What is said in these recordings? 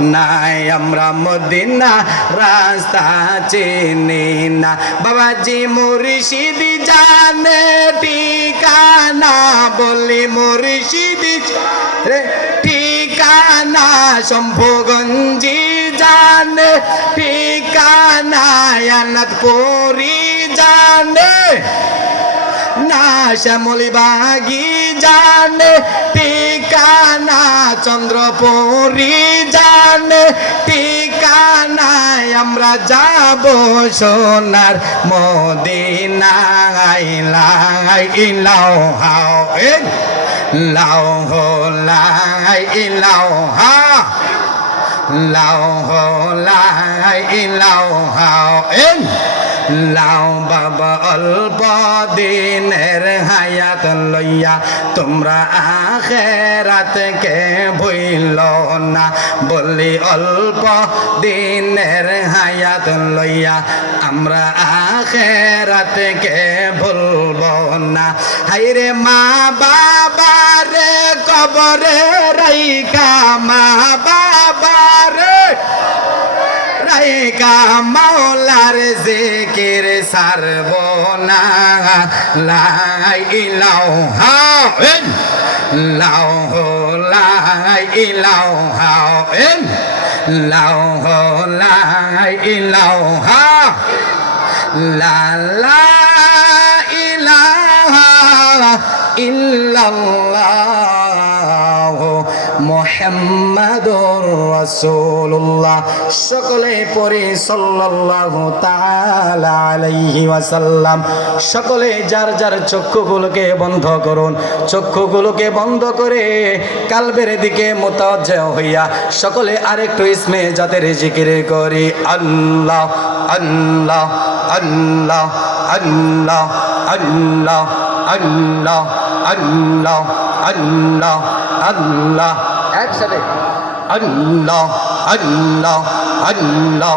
নাই, আমরা মদিনা রাস্তা চিনি না। বাবাজি মুর্শিদ জানে ঠিকানা বলি মুর্শিদ রে ঠিকানা, শম্ভুগঞ্জি জানে ঠিকানা, আনাতপুরি জানে না শ্যামলি বাগি জানে, ঠিকানা চন্দ্রপুরি জানে, ঠিকানায় আমরা যাব সোনার মদিনায়। লাই ইলাও হাও লাও হো লাই ইলাও হা লাও হো লাই ইলাও হাও লাও বাবা অল্প দিনের হায়াত লইয়া, তোমরা আখেরাতকে ভুইল না। বলি অল্প দিনের হায়াত লইয়া, আমরা আখেরাতকে ভুলব না। হাইরে মা বাবারে কবরে রাইকা মা বাবারে রাইকা মাওলার জিকির সারব না। লাই ইলাও হাও এন লাও হো লাই ইলাও হাও লাও লাই ইলাও হা লা ইলাহা ইল্লাল্লাহ। মোহাম্মদুর রাসূলুল্লাহ। সকলে পড়ে সাল্লাল্লাহু তাআলা আলাইহি ওয়াসাল্লাম। সকলে যার যার চক্ষুগুলোকে বন্ধ করুন, চক্ষুগুলোকে বন্ধ করে কালবের দিকে মোতাজ্জহ হইয়া সকলে আরেকটু ইসমে জাতের জিকির করি। আল্লাহ আল্লাহ আল্লাহ আল্লাহ আল্লাহ আল্লাহ আল্লাহ আল্লাহ আল্লাহ। একসাথে আল্লাহ আল্লাহ আল্লাহ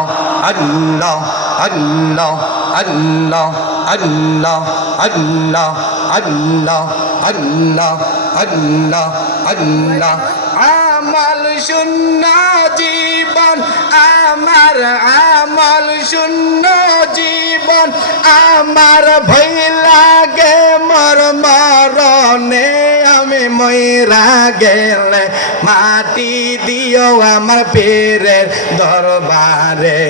আল্লাহ আল্লাহ আল্লাহ আল্লাহ আল্লাহ আল্লাহ আল্লাহ আল্লাহ আল্লাহ আমাল শূন্য জীবন আমার আমল শূন্য জীবন আমার ভয় লাগে মর মরণে ময়রা গেলে মাটি দিও আমার পীরের দরবারে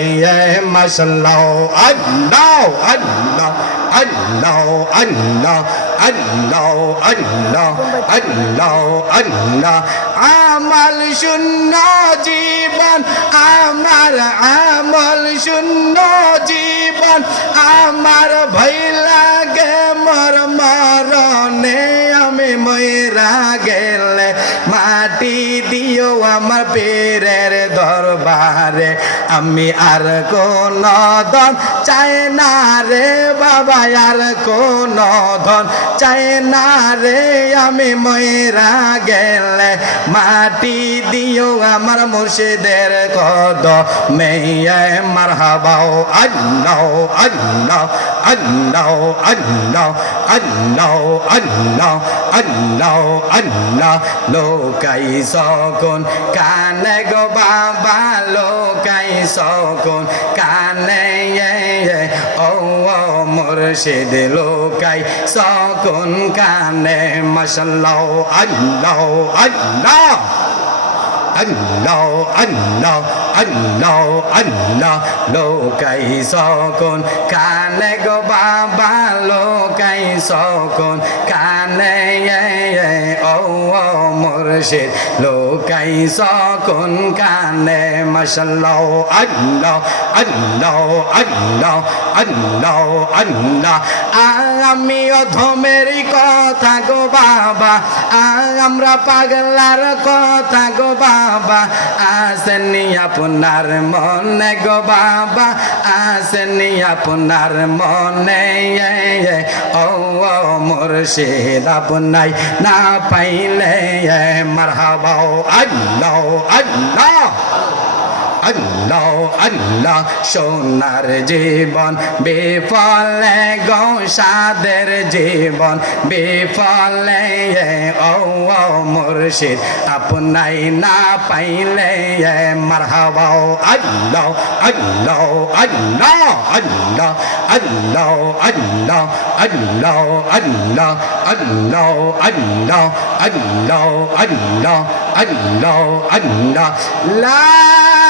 মশলাও আল্লাহ আল্লাহ আল্লাহ আল্লাহ আল্লাহ আল্লাহ আল্লাহ আল্লাহ। আমল শূন্য জীবন, আমার আমল শূন্য জীবন, আমার ভয় লাগে মর মরণে। আমি ময়রা গেলে মাটি দিও আমার পেরের দরবারে। আমি আর কোন ধন চাই না রে বাবা, আর কোন ধন চাই না রে। আমি ময়রা গেলে মাটি দিও আমার মুর্শিদের কদ মেয়ে মারহাবাও, আল্লাহ আল্লাহ আল্লাহ আল্লাহ আল্লাহ আল্লাহ আল্লাহ আল্লাহ। লোকাই সকল কানে গো বাবা লোকাই সকল কানে ও মুর্শিদ লোকাই সকল কানে মশাল্লাহ আল্লাহ আল্লাহ Allah, Allah, Allah, Allah, lokai sokon, kane go baba, lokai sokon, kane ye ye. মুর্শিদ, লোকাই সকন কানে মশাল্লাহ, আল্লাহ আল্লাহ আল্লাহ আমি অধমের কথা গো বাবা, আমরা পাগলার কথা গো বাবা, আসেনি আপনার মনে গো বাবা, আসেনি আপনার মনে ও মুর্শিদ, আপনাই না পাইলে মারহাবাও আল্লাহ আল্লাহ। আল্লাহ আল্লাহ সোনার জীবন বেফলে গৌসাদের জীবন বেফলে ও মুর্শিদ আপনাই না পাইলে মারহাবা আল্লাহ আল্লাহ আল্লাহ আল্লাহ আল্লাহ আল্লাহ আল্লাহ আল্লাহ আল্লাহ আল্লাহ আল্লাহ আল্লাহ আল্লাহ আল্লাহ লা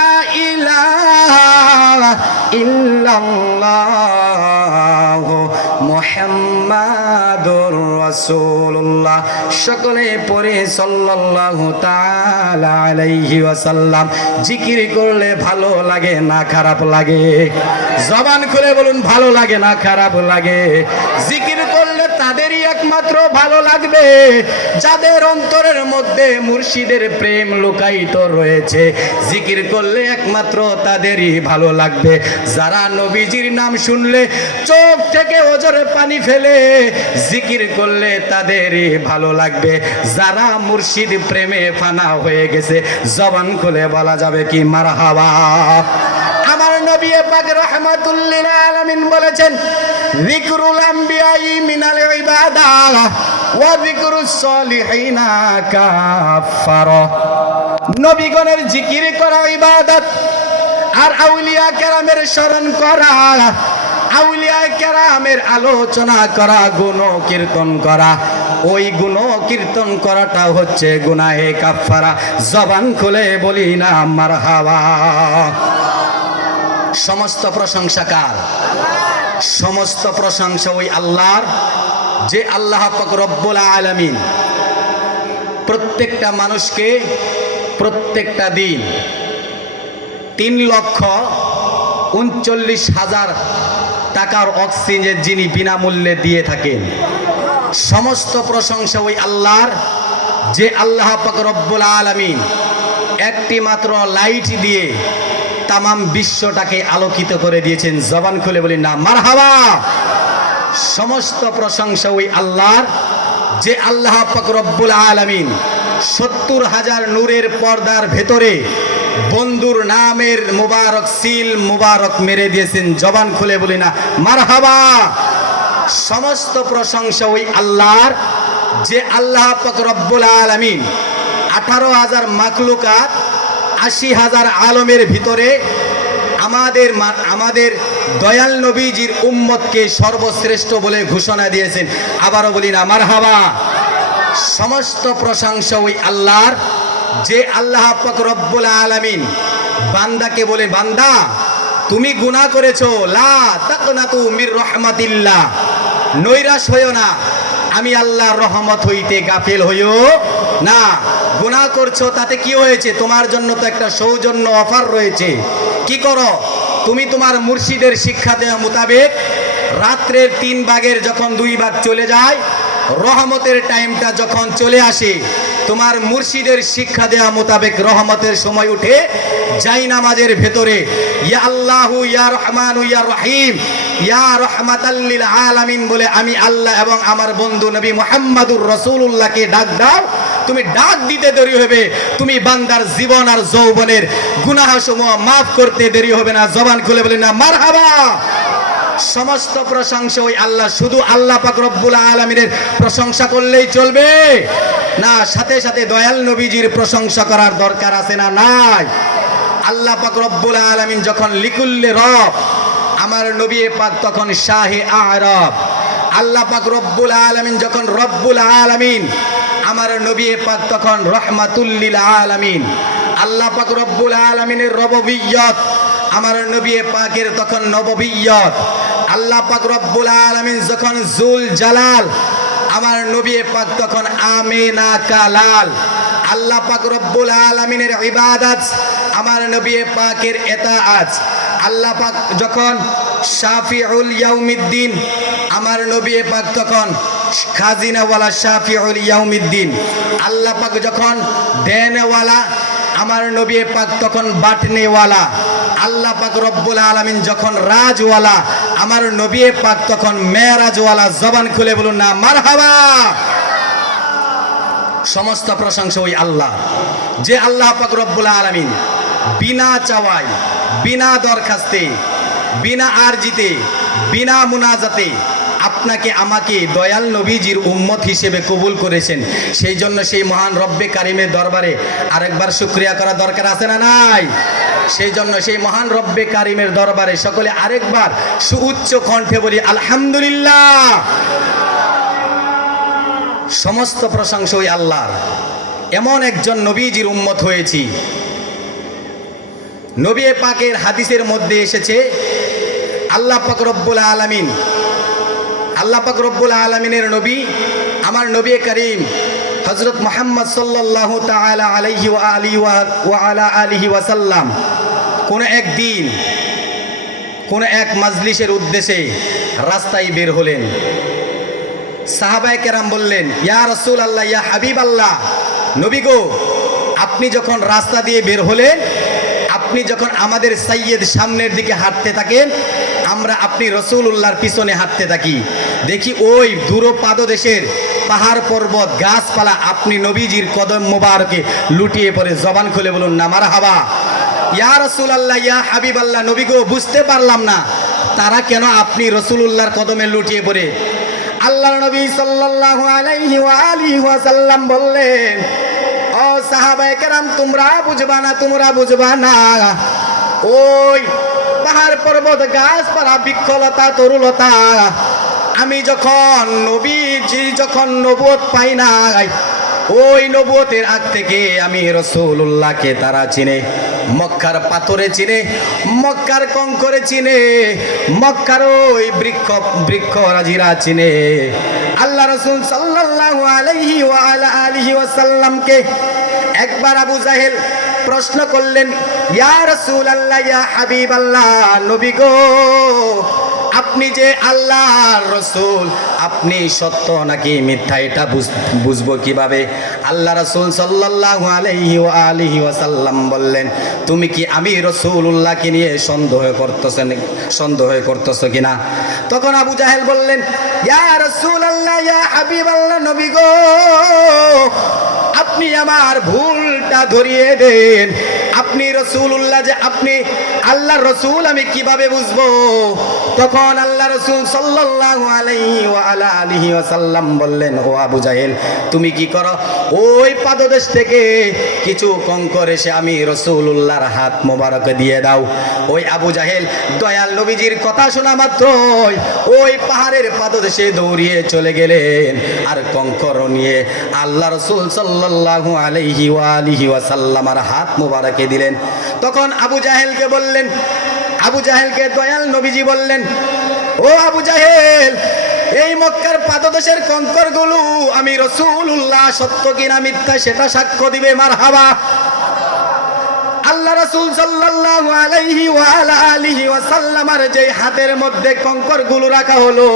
ইলাহা ইল্লাল্লাহ মুহাম্মাদুর রাসূলুল্লাহ। সকলে পড়ে সাল্লাল্লাহু তাআলা আলাইহি ওয়াসাল্লাম। জিকির করলে ভালো লাগে, না খারাপ লাগে? জবান খুলে বলুন, ভালো লাগে, না খারাপ লাগে? জিকির তাদেরই একমাত্র ভালো লাগবে। যাদের অন্তরের মধ্যে মুর্শিদের প্রেম লুকায়িত রয়েছে, জিকির করলে একমাত্র তাদেরই ভালো লাগবে। যারা নবীজির নাম শুনলে চোখ থেকে ওজরে পানি ফেলে, জিকির করলে তাদেরই ভালো লাগবে। যারা মুর্শিদ প্রেমে ফানা হয়ে গেছে, জবান খুলে বলা যাবে কি মারা মারহাবা? আমার নবী পাক রহমাতুল্লিল আলামিন বলেছেন, যিকরুল আম্বিয়াই মিনাল ইবাদা ওয়া যিকরুস সলিহিনা কাফারা নবীগণের জিকির করা ইবাদত আর আউলিয়া কেরামের স্মরণ করা, আউলিয়া কেরামের আলোচনা করা গুণ কীর্তন করা, ওই গুণ কীর্তন করাটা হচ্ছে গুনাহে কাফারা জবান খুলে বলি না, মারহাবা। সমস্ত প্রশংসা কার? সমস্ত প্রশংসা ওই আল্লাহর, যে আল্লাহ রব্বুল আলামিন। প্রত্যেকটা মানুষকে প্রত্যেকটা দিন তিন লক্ষ উনচল্লিশ হাজার টাকার অক্সিজেন যিনি বিনামূল্যে দিয়ে থাকেন। সমস্ত প্রশংসা ওই আল্লাহর, যে আল্লাহ রব্বুল আলামিন একটি মাত্র লাইট দিয়ে তামাম বিশ্বটাকে আলোকিত করে দিয়েছেন। জবান খুলে বলি, না, মারহাবা! সমস্ত প্রশংসা ওই আল্লাহর, যে আল্লাহ পাক রব্বুল আলামিন সত্তর হাজার নূরের পর্দার ভেতরে বন্ধুর নামের মুবারক সিল মুবারক মেরে দিয়েছেন। জবান খুলে বলি, না, মারহাবা! সমস্ত প্রশংসা ওই আল্লাহর, যে আল্লাহ পাক রব্বুল আলামিন আঠারো হাজার মাকলুকাত আশি হাজার আলমের ভিতরে আমাদের আমাদের দয়াল নবীজির উম্মতকে সর্বশ্রেষ্ঠ বলে ঘোষণা দিয়েছেন। আবারও বলি না, মারহাবা। সমস্ত প্রশংসা ওই আল্লাহর, যে আল্লাহ পাক রব্বুল আলামিন বান্দাকে বলে, বান্দা, তুমি গুনাহ করেছ, লা তাকনাতু মির রহমাতিল্লাহ, নৈরাশ হইও না। আমি আল্লাহর রহমত হইতে গাফিল হইও না। গুনাহ করছ, তাতে কি হয়েছে? তোমার জন্য তো একটা সৌজন্য অফার রয়েছে। কি করো? তুমি তোমার মুর্শিদের শিক্ষা দেওয়া মোতাবেক রাত্রের তিন ভাগের যখন দুই ভাগ চলে যায় রহমতের টাইমটা যখন চলে আসে, তোমার মুর্শিদের শিক্ষা দেওয়া মোতাবেক রহমতের সময় উঠে যাই নামাজের ভেতরে, ইয়া রহিম, ইয়া বলে, আমি আল্লাহ এবং আমার বন্ধু নবী মোহাম্মদুর রসুল্লাহকে ডাক দাও, তুমি ডাক দিতে দেরি হবে, তুমি বান্দার জীবন আর যৌবনের গুনাহ সমূহ মাফ করতে দেরি হবে না। জবান খুলে বলে, না, মারহাবা! সমস্ত প্রশংসা ওই আল্লাহ, শুধু আল্লাহ পাক রব্বুল আলমিনের প্রশংসা করলেই চলবে? না, সাথে সাথে দয়াল নবীজির প্রশংসা করার দরকার আছে না নাই? আল্লাহ পাক রব্বুল আলমিন যখন লিকুল্লে রব, আমার নবী পাক তখন শাহে আরব। আল্লাহ পাক রব্বুল আলমিন যখন রব্বুল আলমিন, আমার নবী পাক তখন রহমাতুল্লিল আলমিন। আল্লাহ পাক রব্বুল আলমিনের রববিয়ত, আমার নবী পাকের তখন নববিয়ত। আল্লাহ পাক রব্বুল আলামিন যখন জুল জালাল, আমার নবী পাক তখন আমিনা কালাল। আল্লাহ পাক রব্বুল আলামিনের ইবাদত আমার নবী পাকের এতাআত। আল্লাহ পাক যখন শাফিউল ইয়াউমিদ্দিন, আমার নবী পাক তখন খাজিনাওয়ালা শাফিউল ইয়াউমিদ্দিন। আল্লাহ পাক যখন দেনওয়ালা আমার নবী পাক তখন বাটনেওয়ালা, আল্লাহ পাক রব্বুল আলামিন যখন রাজওয়ালা, আমার নবী পাক তখন মেরাজওয়ালা জবান খুলে বলুন না, মারহাবা। সমস্ত প্রশংসা ওই আল্লাহ। যে আল্লাহ পাক রব্বুল আলামিন বিনা চাওয়াই বিনা দরখাস্তে, বিনা আরজিতে, বিনা মুনাজাতে আপনাকে আমাকে দয়াল নবীজির উম্মত হিসেবে কবুল করেছেন। সেই জন্য সেই মহান রব্বে কারিমের দরবারে আরেকবার শুক্রিয়া করা দরকার আছে না নাই? সেই জন্য সেই মহান রব্বে কারিমের দরবারে সকলে আরেকবার সুউচ্চ কণ্ঠে বলি, আলহামদুলিল্লাহ। সমস্ত প্রশংসা ওই আল্লাহর। এমন একজন নবীজির উম্মত হয়েছি। নবী পাকের হাদিসের মধ্যে এসেছে, আল্লাহ পাক রব্বুল আলামিন আল্লাহ পাক রব্বুল আলমিনের নবী, আমার নবী করিম হজরত মোহাম্মদ সাল্লাহ তালা আলহি আলি ওয়া আলা আলিহি ওয়াসাল্লাম কোনো একদিন কোনো এক মাজলিসের উদ্দেশ্যে রাস্তায় বের হলেন। সাহাবায় কেরাম বললেন, ইয়া রসুল আল্লাহ ইয়া হাবিব আল্লাহ নবী গো, আপনি যখন রাস্তা দিয়ে বের হলেন, আপনি যখন আমাদের সাইয়েদ সামনের দিকে হাঁটতে থাকেন আমরা আপনি রসুল্লাহর পিছনে হাঁটতে থাকি। দেখি ওই দূর পাদদেশের পাহাড় পর্বত গাছপালা আপনি নবীজির কদম মোবারকে লুটিয়ে পড়ে জবান খুলে বলুন, না মার হাবা ইয়া রসুল আল্লাহ ইয়া হাবিব আল্লাহ নবী গো, বুঝতে পারলাম না। তারা কেন আপনি রসুলুল্লাহর কদমে লুটিয়ে পড়ে? আল্লাহ নবী ওয়াসাল্লাম বললেন, ও সাহাবায়ে কেরাম, তোমরা বুঝবা না, তোমরা বুঝবা না। ওই পাহাড় পর্বত, গাছপালা, বৃক্ষলতা, তরুলতা। আমি যখন নবীজি যখন নবুয়ত পাই নাই, ওই নবুয়তের আগ থেকে আমি রসুল্লাহকে তারা চিনে, মক্কার পাথরে চিনে, মক্কার কঙ্করে চিনে, মক্কার ওই বৃক্ষ বৃক্ষ রাজিরা চিনে। আল্লাহ রসুল সাল্লাল্লাহু আলাইহি ওয়া আলা আলিহি ওয়াসাল্লামকে একবার আবু জাহেল প্রশ্ন করলেন, ইয়া রসুল গো, আপনি যে আল্লাহর রসুল, আপনি সত্য নাকি মিথ্যা এটা বুঝ- বুঝব কীভাবে? আল্লাহ রসুল সাল্লাল্লাহু আলাইহি আলিহি ওয়াসাল্লাম বললেন, তুমি কি আমি রসুল্লাহকে নিয়ে সন্দেহ করতেছেন, সন্দেহ করতেছো কিনা? তখন আবু জাহেল বললেন, ইয়া রসুল আল্লাহ ইয়া হাবিব আল্লাহ নবী গো আপনি আমার ভুলটা ধরিয়ে দেন। আপনি রসুল্লাহ যে আপনি আল্লাহ রসুল, আমি কীভাবে বুঝব? তখন আল্লাহ রসুল সাল্লাল্লাহু আলাইহি ওয়া আলা আলিহি ওয়াসাল্লাম বললেন, ও আবু জাহেল, তুমি কি করো? ওই পাদদেশ থেকে কিছু কঙ্কর এসে আমি রসুল্লাহর হাত মোবারক দিয়ে দাও। ওই আবু জাহেল, দয়াল নবীজির কথা শোনা মাত্রই ওই পাহাড়ের পাদদেশে দৌড়িয়ে চলে গেলেন। আর কঙ্কর নিয়ে আল্লাহ রসুল সাল্লাল্লাহু আলাইহি ওয়া ওয়াসাল্লামার হাত মোবারকে দিলেন। তখন আবু জাহেলকে বললেন, আবু জাহেলকে দয়াল নবীজি বললেন, ও আবু জাহেল, এই মক্কার পাদদেশের কঙ্করগুলো আমি রসুল্লাহ সত্য কিনা মিথ্যা সেটা সাক্ষ্য দিবে মার হাবা আল্লাহ রাসূল সাল্লাল্লাহু আলাইহি ওয়া আলা আলিহি ওয়া সাল্লামার যে হাতের মধ্যে কঙ্করগুলো রাখা হলো,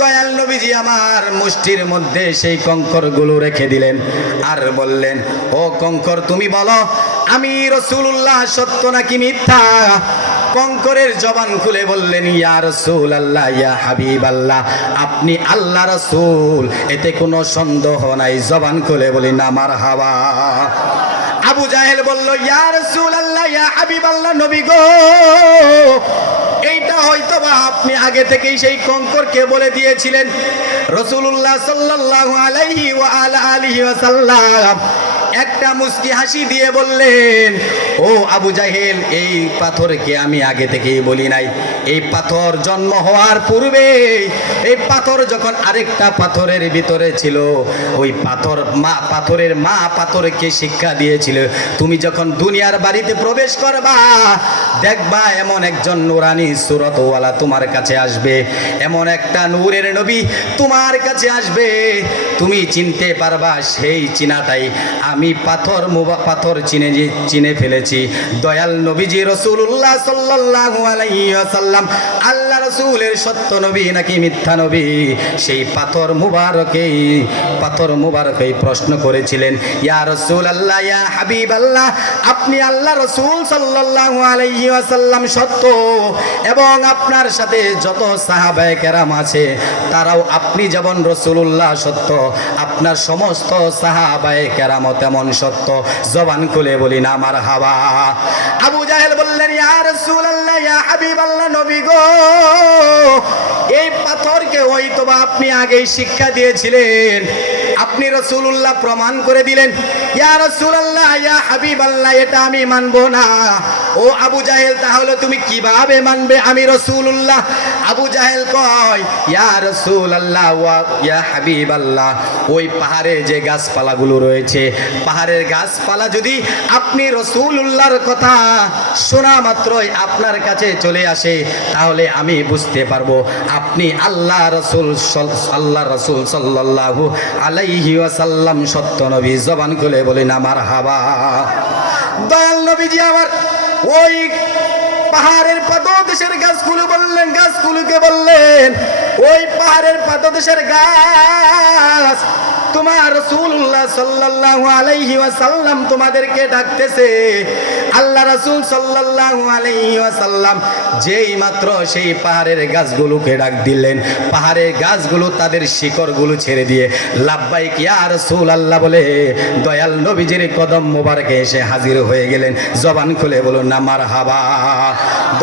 দয়াল নবীজি আমার মুষ্টির মধ্যে সেই কঙ্করগুলো রেখে দিলেন আর বললেন, ও কঙ্কর, তুমি বলো আমি রসুল্লাহ সত্য নাকি মিথ্যা? কঙ্করের জবান খুলে বললেন, ইয়া রসুল আল্লাহ ইয়া হাবিব আল্লাহ আপনি আল্লাহ রসুল, এতে কোনো সন্দেহ নাই। জবান খুলে বলি, না আমার হাওয়া আবু জাহেল বলল, ইয়া রাসূল আল্লাহ ইয়া হাবিব আল্লাহ নবী গো, এইটা হয়তো বা আপনি আগে থেকেই সেই কঙ্করকে বলে দিয়েছিলেন। রসুল্লাহ সাল্লাল্লাহু আলাইহি ওয়া আলা আলিহি ওয়াসাল্লাম একটা মুস্কি হাসি দিয়ে বললেন ও আবু জাহেল, এই পাথরকে আমি আগে থেকেই বলি নাই। এই পাথর জন্ম হওয়ার পূর্বে, এই পাথর যখন আরেকটা পাথরের ভিতরে ছিল, ওই পাথর মা, পাথরের মা পাথরকে শিক্ষা দিয়েছিল, তুমি যখন দুনিয়ার বাড়িতে প্রবেশ করবা, দেখবা এমন একজন নুরানি সুরতওয়ালা তোমার কাছে আসবে। এমন একটা নূরের নবী তোমার কাছে আসবে। তুমি চিনতে পারবা সেই চিনাটাই। আমি পাথর মোবা, পাথর চিনে চিনে ফেলেছি। দয়াল নবীজি রসুল্লাহ সাল্লাল্লাহু আলাইহি ওয়াসাল্লাম আল্লাহ রসুলের সত্য নবী নাকি মিথ্যা নবী? সেই পাথর মুবারকেই পাথর মুবারকেই প্রশ্ন করেছিলেন, ইয়া রসুল আল্লাহ ইয়া হাবিব আল্লাহ আপনি আল্লাহ রসুল সাল্লাল্লাহু আলাইহি ওয়াসাল্লাম সত্য এবং আপনার সাথে যত সাহাবায়ে কেরাম আছে, তারাও আপনি যেমন রসুল্লাহ সত্য, আপনার সমস্ত সাহাবায়ে কেরামও তেমন সত্য। জবান খুলে বলি, না আমার হাওয়া আবু জাহেল বললেন, ইয়া রাসূলুল্লাহ, ইয়া হাবিবাল্লাহ, নবী গো, এই পাথরকে ওই বা আপনি আগেই শিক্ষা দিয়েছিলেন। আপনি রসুল্লাহ প্রমাণ করে দিলেন, ইয়া রসুল্লাহ ইয়া হাবিবাল্লাহ, এটা আমি মানবো না। ও আবু জাহেল, তাহলে তুমি কীভাবে মানবে? আমি রসুল্লাহ আবু জাহেল কয়, ইয়া রসুল্লাহ ইয়া হাবিবাল্লাহ। ওই পাহাড়ে যে গাছপালাগুলো রয়েছে, পাহাড়ের গাছপালা যদি আপনি রসুল্লাহর কথা শোনা মাত্রই আপনার কাছে চলে আসে, তাহলে আমি বুঝতে পারব, আপনি আল্লাহ রসুল আল্লাহ রসুল সাল্লাল্লাহু আলাইহি ওয়াসাল্লাম সত্য নবী। জবান খুলে বলেন, আমার হাবা। দয়াল নবীজি আমার ওই পাহাড়ের পাদদেশের গাছগুলো বললেন গাছগুলোকে বললেন ওই পাহাড়ের পাদদেশের গাছ তোমার রাসূলুল্লাহ সাল্লাল্লাহু আলাইহি ওয়াসাল্লাম তোমাদেরকে ডাকতেছে। আল্লাহ রাসূল সাল্লাল্লাহু আলাইহি ওয়াসাল্লাম যেই মাত্র সেই পাহাড়ের গাছগুলোকে ডাক দিলেন। পাহাড়ের গাছগুলো তাদের শিকড়গুলো ছেড়ে দিয়ে লাব্বাইক, ইয়া রাসূল আল্লাহ বলে, দয়াল নবীজির কদম মোবারকে এসে হাজির হয়ে গেলেন। জবান খুলে বলুন, না, মারহাবা।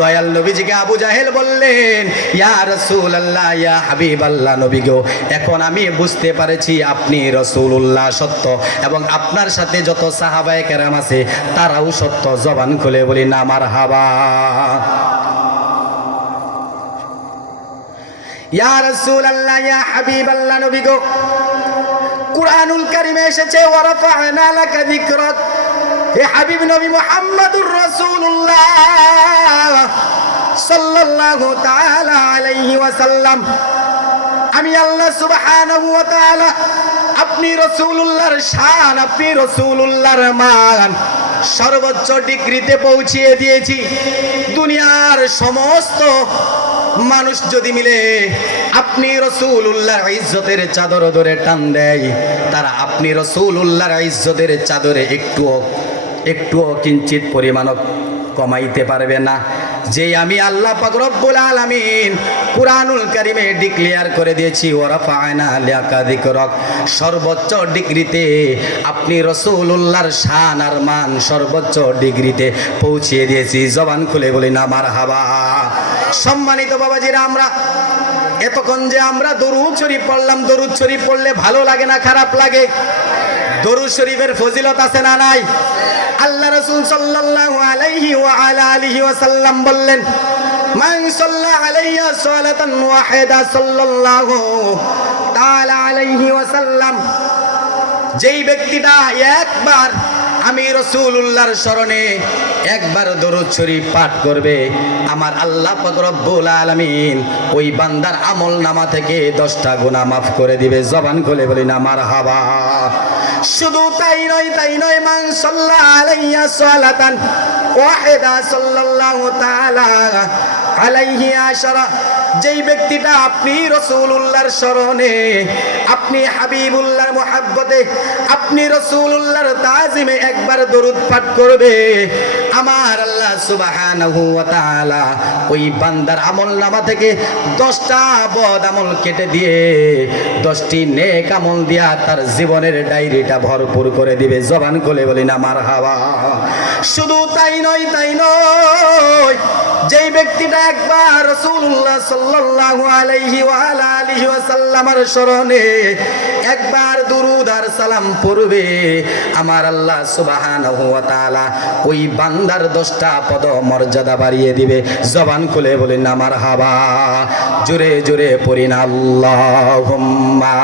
দয়াল নবীজিকে আবু জাহেল বললেন, ইয়া রাসূল আল্লাহ ইয়া হাবিব আল্লাহ নবী গো, এখন আমি বুঝতে পারেছি আপনি রসুল্লাহ সত্য। এবং আপনার সাথে যত সাহাবায়ে কেরাম আছে, তারাও সত্য। জবান খুলে বলি, না, মারহাবা। রাসূলুল্লাহ হাবিবাল্লাহ, নবী গো। কুরআনুল কারীমে এসেছে ওয়ারাফা'না লাকা যিকরাক হে হাবিব নবী মুহাম্মাদুর রাসূলুল্লাহ সাল্লাল্লাহু তাআলা আলাইহি ওয়াসাল্লাম। আমি আল্লাহ সুবহানাহু আপনি রসুল্লাহর শান, আপনি রসুল্লাহর মান। সর্বোচ্চ ডিগ্রিতে পৌঁছিয়ে দিয়েছি। দুনিয়ার সমস্ত মানুষ যদি মিলে আপনি রসুল উল্লাহর ইজ্জতের চাদর ধরে টান দেয়, তারা আপনি রসুল উল্লাহর ইজ্জতের চাদরে একটুও একটুও কিঞ্চিত পরিমাণও কমাইতে পারবে না। যে আমি আল্লাহ পাক রব্বুল আলামিন কুরআনুল কারিমে ডিক্লেয়ার করে দিয়েছি লিয়াকা যিকরক। সর্বোচ্চ ডিগ্রিতে আপনি রসুলুল্লাহর শান আর মান সর্বোচ্চ ডিগ্রিতে পৌঁছিয়ে দিয়েছি। জবান খুলে বলি না আমার হাবা। সম্মানিত বাবাজিরা, আমরা এতক্ষণ যে আমরা দরুদ শরীফ পড়লাম, দরুদ শরীফ পড়লে ভালো লাগে না, খারাপ লাগে? দরুদ শরীফের ফজিলত আছে না নাই? আল্লাহ রাসূল সাল্লাল্লাহু আলাইহি ওয়া আলা আলিহি ওয়া সাল্লাম বললেন, মান সাল্লা আলাইয়া সালাতান ওয়াহিদা সাল্লাল্লাহু তাআলা আলাইহি ওয়া সাল্লাম, যেই ব্যক্তিটা একবার আমি রসুল্লাহর স্মরণে একবার দরুদ শরীফ পাঠ করবে, আমার আল্লাহ পাক রব্বুল আলামিন ওই বান্দার আমল নামা থেকে দশটা গুণা মাফ করে দিবে। জবান খুলে বলি, না মার হাবা শুধু তাই নয় তাই নয় মান সাল্লাহ আলাইয়া সালাতান ওয়াহিদা সাল্লাল্লাহু তাআলা আলাইহি আশারা। যেই ব্যক্তিটা আপনি রসুল্লাহর স্মরণে, আপনি হাবিবুল্লাহর মোহাব্বতে, আপনি রসুল্লাহর তাজিমে একবার দরুদ পাঠ করবে, আমার আল্লাহ সুবহানাহু ওই বান্দার আমল নামা থেকে দশটা বদ আমল কেটে দিয়ে, দশটি নেক আমল দিয়া তার জীবনের ডায়েরিটা ভরপুর করে দিবে। জবান খুলে বলি না মার হাওয়া শুধু তাই নয় তাই নয় যেই ব্যক্তিটা একবার রাসূলুল্লাহ সাল্লাল্লাহু আলাইহি আলিহি স্মরণে একবার দুরুদ আর সালাম পড়বে। আমার আল্লাহ তাআলা ওই বান্দার দশটা পদ মর্যাদা বাড়িয়ে দিবে। জবান খুলে বলেন, আমার হাবা, জোরে জোরে পড়ি না আল্লাহুম্মা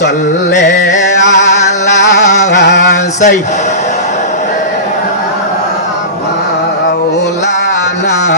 সাল্লি আলা সাই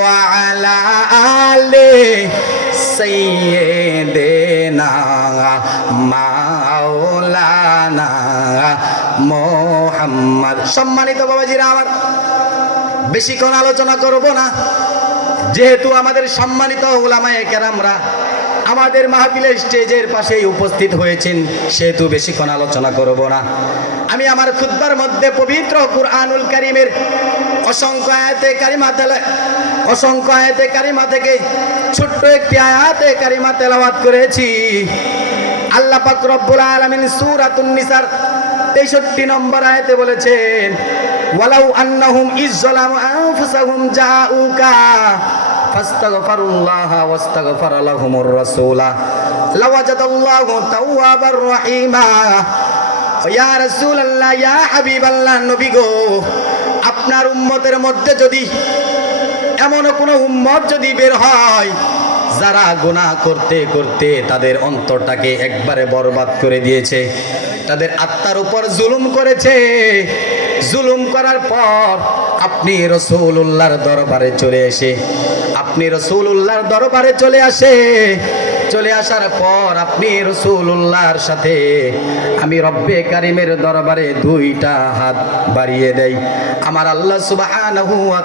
وعلى آل سيدنا مولانا محمد মুহাম্মদ সম্মানিত বাবাজিরা আমার বেশিক্ষণ আলোচনা করব না যেহেতু আমাদের সম্মানিত ওলামায়ে কেরামরা আমাদের মাহফিলের স্টেজের পাশেই উপস্থিত হয়েছেন, সেহেতু বেশিক্ষণ আলোচনা করব না। আমি আমার খুদ্বার মধ্যে পবিত্র কুরআনুল কারিমের অসংখ্য আয়াতে কারিমা তেলা অসংখ্য আয়াতে কারিমা থেকে ছোট্ট একটি আয়াতে কারিমা তেলাওয়াত করেছি। আল্লাহ পাক রব্বুল আলামিন সূরাতুন নিসার 63 নম্বর আয়াতে বলেছেন ওয়ালাউ আন্নাহুম ইজ্জালামু আনফুসাহুম জাউকা ফাস্তাগফিরুল্লাহ ওয়াস্তাগফার লাহুমুর রাসূলা লাওয়াজাদাল্লাহু তাওয়াবার রহিমা। ইয়া রাসূলুল্লাহ, ইয়া হাবিবাল্লাহ, নবী গো, আপনার উম্মতের মধ্যে যদি এমন কোনো উম্মত যদি বের হয়, যারা গুনাহ করতে করতে তাদের অন্তরটাকে একবারে বরবাদ করে দিয়েছে, তাদের আত্মার উপর জুলুম করেছে জুলুম করার পর আপনি রসুল উল্লাহর দরবারে চলে এসে, আপনি রসুল উল্লাহর দরবারে চলে আসে চলে আসার পর আপনি রসুল্লাহর সাথে আমি রব্বে কারিমের দরবারে দুইটা হাত বাড়িয়ে দেই। আমার আল্লাহ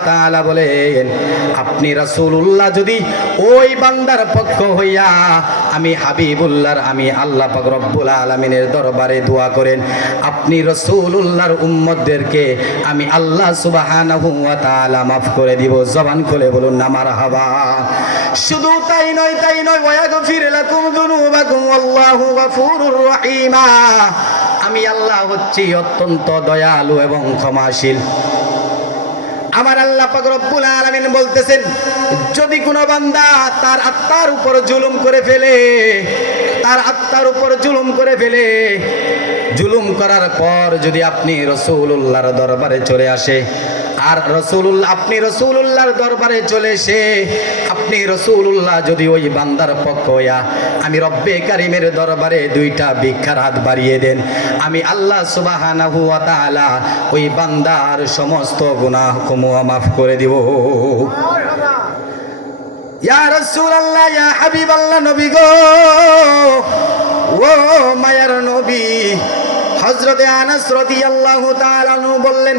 তাআলা বলেন, আপনি রাসূলুল্লাহ যদি ওই বান্দার পক্ষ হইয়া আমি হাবিবুল্লাহর, আমি আল্লাহ পাক রব্বুল আলামিনের দরবারে দোয়া করেন, আপনি রাসূলুল্লাহর উম্মদদেরকে আমি আল্লাহ ওয়া মাফ করে দিব। জবান খুলে বলুন না, মারহাবা। শুধু তাই নয় তাই নয় ওয়াগফির লাকুম যুনুবাকুম আল্লাহু গফুরুর রহিমা। আমি আল্লাহ হচ্ছি অত্যন্ত দয়ালু এবং ক্ষমাশীল। আমার আল্লাহ পাক রব্বুল আলামিন বলতেছেন, যদি কোনো বান্দা তার আত্মার উপর জুলুম করে ফেলে, তার আত্মার উপর জুলুম করে ফেলে, জুলুম করার পর যদি আপনি রসুল্লাহর দরবারে চলে আসে আর রসুল্লাহ আপনি রসুল্লাহর দরবারে চলে এসে, আপনি রসুল্লাহ যদি ওই বান্দার পক্ষ হইয়া, আমি রব্বে কারিমের দরবারে দুইটা ভিক্ষার হাত বাড়িয়ে দেন, আমি আল্লাহ তাআলা ওই বান্দার সমস্ত গুনাহ ক্ষমা মাফ করে দিব। ইয়া রাসূলুল্লাহ, ইয়া হাবিবাল্লাহ নবী গো, ও মায়ার নবী আনহু বললেন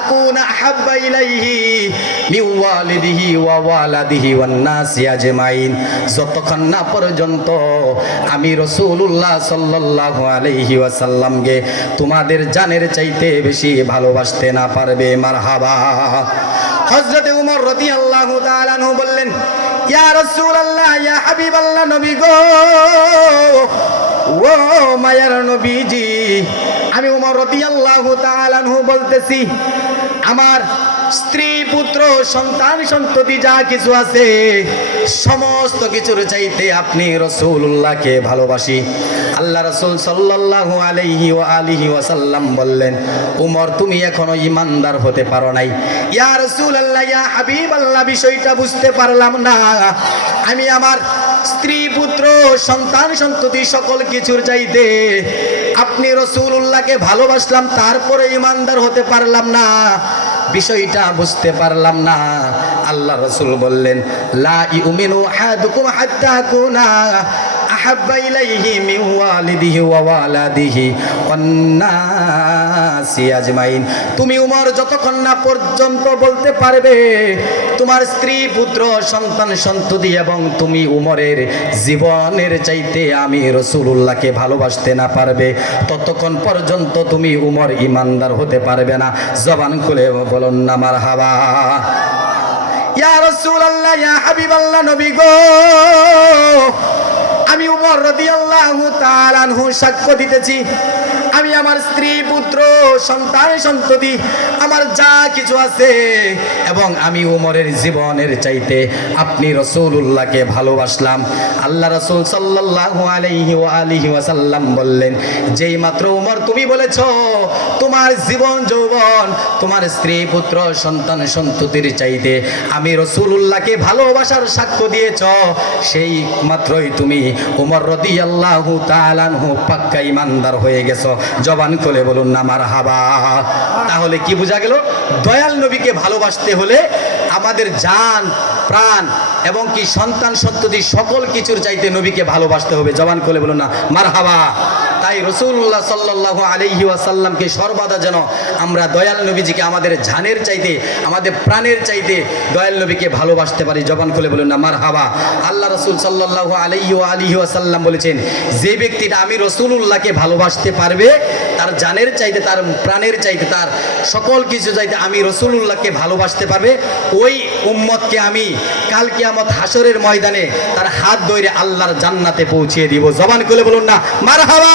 আকুনা আহাব্বা ইলাইহি মিন ওয়ালিদিহি ওয়া ওয়ালাদিহি ওয়ান নাসি আজমাইন যতক্ষণ না পর্যন্ত আমি রাসূলুল্লাহ সাল্লাল্লাহু আলাইহি ওয়াসাল্লামকে তোমাদের জানের চাইতে বেশি ভালোবাসতে না পারবে, মারহাবা। হযরতে উমর রাদিয়াল্লাহু তাআলা আনহু বললেন, ইয়া রাসূলুল্লাহ, ইয়া হাবিবাল্লাহ নবী গো, ও মায়ার নবীজি, আমি উমর তাআলা আনহু বলতেছি আমার স্ত্রী, পুত্র, সন্তান, সন্ততি, যা কিছু আছে, সমস্ত কিছুর চাইতে আপনি রসুল্লাহকে ভালোবাসি। আল্লাহ রসুল সাল্লাল্লাহু আলাইহি ওয়া আলিহি ওয়াসাল্লাম বললেন, উমর, তুমি এখনও ইমানদার হতে পারো নাই। ইয়া রসুল আল্লাহ ইয়া হাবিব আল্লাহ বিষয়টা বুঝতে পারলাম না। আমি আমার স্ত্রী, পুত্র, সন্তান, সন্ততি সকল কিছুর চাইতে আপনি রসুল উল্লাহকে ভালোবাসলাম, তারপরে ইমানদার হতে পারলাম না। বিষয়টা বুঝতে পারলাম না। আল্লাহ রসুল বললেন লা ইউমিনু হাদুকুম হাত্তা কুনা মিন ওয়ালিদিহি ওয়া ওয়ালাদিহি ওয়ান নাসি আজমাইন তুমি উমর যতক্ষণ না পর্যন্ত বলতে পারবে, তোমার স্ত্রী, পুত্র, সন্তান, সন্ততি এবং তুমি উমরের জীবনের চাইতে আমি রসুলুল্লাহকে ভালোবাসতে না পারবে, ততক্ষণ পর্যন্ত তুমি উমর ইমানদার হতে পারবে না। জবান খুলে বলুন না মার হাবা ইয়া রসুল আল্লাহ ইয়া হাবিবাল্লাহ নবী গো আমি উমর রাদিয়াল্লাহু তার সাক্ষ্য দিতেছি। আমি আমার স্ত্রী, পুত্র, সন্তান, সন্ততি, আমার যা কিছু আছে, এবং আমি উমরের জীবনের চাইতে আপনি রসুল্লাহকে ভালোবাসলাম। আল্লাহ রসুল সাল্লাল্লাহু আলাইহি ওয়া আলিহি ওয়াসাল্লাম বললেন, যেই মাত্র উমর তুমি বলেছ, তোমার জীবন যৌবন, তোমার স্ত্রী, পুত্র, সন্তান, সন্ততির চাইতে আমি রসুল্লাহকে ভালোবাসার সাক্ষ্য দিয়েছ, সেই মাত্রই তুমি উমর রদি আল্লাহ তালানহু পাক্কা ইমানদার হয়ে গেছো। জবান খোলে বলুন, না আমার হাবা তাহলে কি বোঝা গেল? দয়াল নবীকে ভালোবাসতে হলে আমাদের জান, প্রাণ এবং কি সন্তান সন্ততি সকল কিছুর চাইতে নবীকে ভালোবাসতে হবে। জবান খোলে বলুন, না মার হাবা তাই রসুল্লাহ সাল্লাহ আলহি ওয়াসাল্লামকে সর্বদা যেন আমরা দয়াল নবীজিকে আমাদের জানের চাইতে, আমাদের প্রাণের চাইতে দয়াল নবীকে ভালোবাসতে পারি। জবান খুলে বলুন না মার হাবা আল্লাহ রসুল সাল্লাহ আলহি আলহি ওয়াসাল্লাম বলেছেন, যে ব্যক্তিটা আমি রসুল্লাহকে ভালোবাসতে পারবে, তার জানের চাইতে, তার প্রাণের চাইতে, তার সকল কিছু চাইতে আমি রসুল্লাহকে ভালোবাসতে পারবে, ওই উম্মতকে আমি কাল কিয়ামত হাসরের ময়দানে তার হাত ধরে আল্লাহর জান্নাতে পৌঁছিয়ে দিব। জবান খুলে বলুন না মার হাবা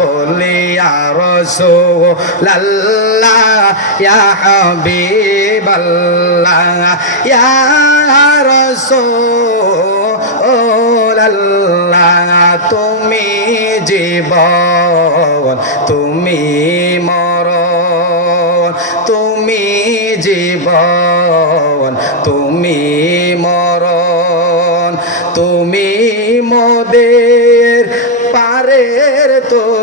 বলি, ইয়া রসুল আল্লাহ ইয়া হাবিব আল্লাহ ইয়া রসুল আল্লাহ তুমি জীবন, তুমি মরণ, তুমি জীবন, তুমি মরণ, তুমি মোদের পারের তরি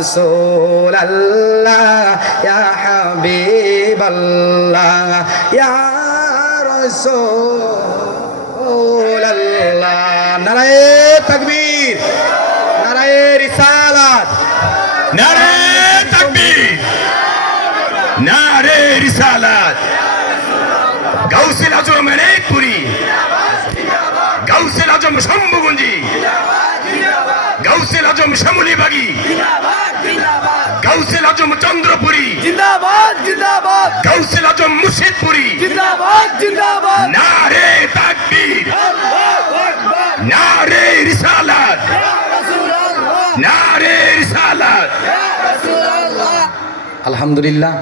রসুল আল্লাহ ইয়া হাবিব আল্লাহ ইয়া রসুল আল্লাহ নারায়ে তাকবীর, নারায়ে রিসালাত নারে তাকবীর নারে রিসালাত। গাউসুল আজম মেনেকপুরি গাউসুল আজম শম্ভুগঞ্জি। আজম শ্যামলিবাগি। গাউসুল আজম চন্দ্রপুরি। জিন্দাবাদ জিন্দাবাদ। গাউসুল আজম মুর্শিদপুরি। জিন্দাবাদ জিন্দাবাদ। নারে তাকবীর। নারে রিসালাত। নারে রিসালাত। আলহামদুলিল্লাহ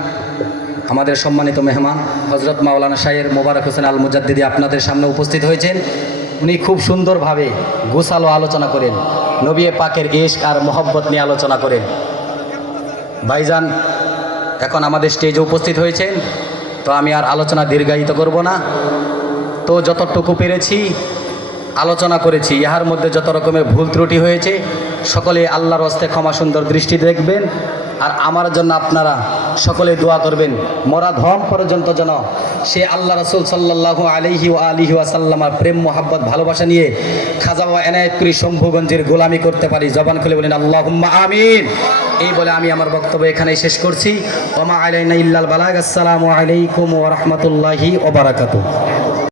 আমাদের সম্মানিত মেহমান হজরত মাওলানা শাহের মোবারক হোসেন আল মুজাদ্দিদি আপনাদের সামনে উপস্থিত হয়েছেন। উনি খুব সুন্দরভাবে গোছালো আলোচনা করেন। নবী পাকের ইশক আর মোহব্বত নিয়ে আলোচনা করেন। ভাইজান, এখন আমাদের স্টেজে উপস্থিত হয়েছেন, তো আমি আর আলোচনা দীর্ঘায়িত করব না। তো যতটুকু পেরেছি, আলোচনা করেছি, ইহার মধ্যে যত রকমের ভুল ত্রুটি হয়েছে, সকলে আল্লাহর হস্তে ক্ষমা সুন্দর দৃষ্টি দেখবেন। আর আমার জন্য আপনারা সকলে দোয়া করবেন। মরা ধম পর্যন্ত যেন সে আল্লাহ রসুল সাল্লাহ আলিহি ও আলিহি আসাল্লামার প্রেম, মোহাব্বত, ভালোবাসা নিয়ে খাজা বাবা এনায়তপুরি শম্ভুগঞ্জের গোলামি করতে পারি। জবান খুলে বলেন আল্লাহ আমিন। এই বলে আমি আমার বক্তব্য এখানে শেষ করছি। ওমা আলাইনা ইল্লাল বালাগ। আসসালামু আলাইকুম ওরহমতুল্লাহি ওবরাকাতু